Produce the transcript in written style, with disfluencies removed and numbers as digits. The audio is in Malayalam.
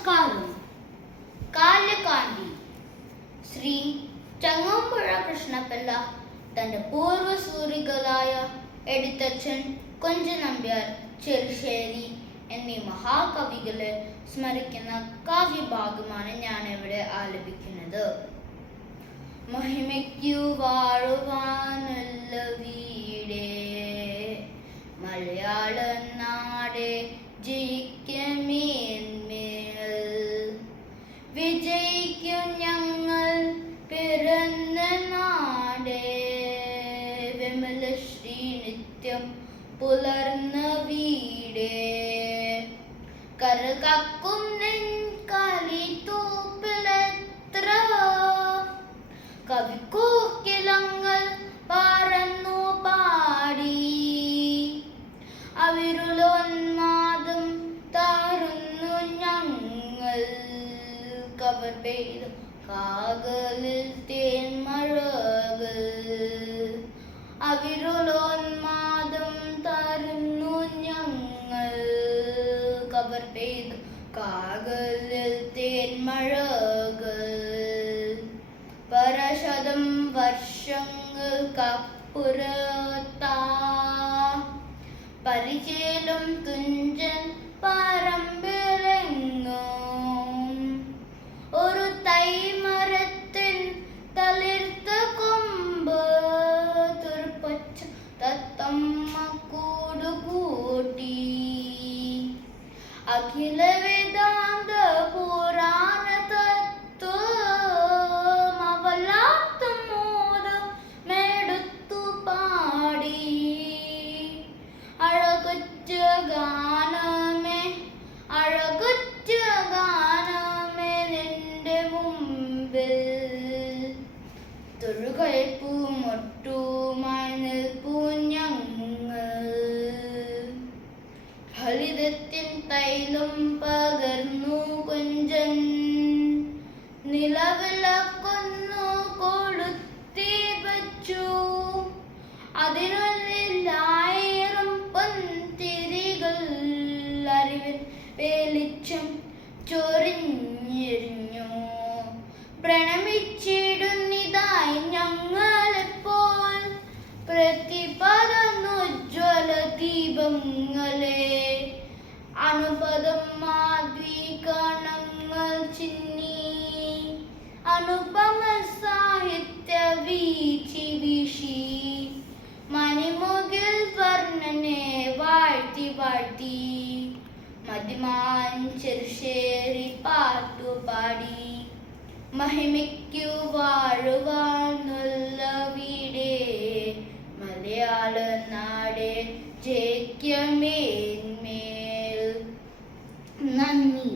നമസ്കാരം. കാലകാണ്ടി ശ്രീ ചങ്ങമ്പുഴ കൃഷ്ണപിള്ള തന്റെ പൂർവസൂരികളായ എഴുത്തച്ഛൻ, കുഞ്ചൻ നമ്പ്യാർ, ചെറുശ്ശേരി എന്നീ മഹാകവികളെ സ്മരിക്കുന്ന കാവ്യഭാഗമാണ് ഞാൻ ഇവിടെ ആലപിക്കുന്നത്. മഹിമയ്ക്കു വാഴുവാനുള്ള വീടേ, മലയാള നാടേ, ജയിക്കുമേന്മേൽ വിജയിക്കും ഞങ്ങൾ പിറന്ന നാടേ, വിമലശ്രീ നിത്യം പുലർന്ന വീടേ, കരകക്കും നിൻ കളിത്തൂപ്പിലെത്ര കവിക്കൂക്കിലങ്ങൾ പറന്നു പാടി, അവിരുളോന്മാദം താറുന്നു ഞങ്ങൾ, കവർ പെയ്തു കാകലിൽ തേന്മഴകൾ, അവിരുളോന്മാദം താറുന്നു ഞങ്ങൾ, കവർ പെയ്തു കാകലിൽ തേന്മഴകൾ. പരശതം വർഷങ്ങൾക്കപ്പുറത്താ പരിചേലും തുഞ്ചൻ പറമ്പിലെങ്ങും, ഒരു തൈമരത്തിൻ തളിർത്ത കൊമ്പ് തുറപ്പച്ച തത്തമ്മ കൂടുകൂട്ടി, അഖില വേദാന്ത പുരാണ തത്വം അവലാത്തമോദം മെടുത്തു പാടി, അഴകുറ്റ ഗാനമേ അഴകുറ്റ ഗാനമേ നിന്റെ മുമ്പിൽ, തൊഴുകൈപ്പൂ മൊട്ടുമായി നിൽപ്പൂ ഞങ്ങൾ, ഫലിതത്തിൻ തൈലം പകർന്നു കുഞ്ചൻ, നിലവിളക്കൊന്നു കൊളുത്തി വച്ചു, അതിനുള്ളിൽ ആയിരം പൊൻതിരികൾ, അറിവിൻ വെളിച്ചം ചൊരിഞ്ഞെരിഞ്ഞു, പ്രണമിച്ചിടുന്നിതായി ഞങ്ങളെപ്പോൾ പ്രതിപദനുജ്വല ദീപങ്ങളെ, അനുപദം മാദ്വികണങ്ങൾ ചിന്നി, അനുപമ സാഹിത്യ വീച്ചി വീശി, മണിമുകിൽ വർണ്ണനെ വാഴ്ത്തി വാഴ്ത്തി, മതിമാൻ ചെറുശ്ശേരി പാട്ടുപാടി, മഹിമയ്ക്കു വാഴുവാനുള്ള വീടേ, മലയാള നാടേ, ജയിക്കുമേന്മേൽ. നന്ദി.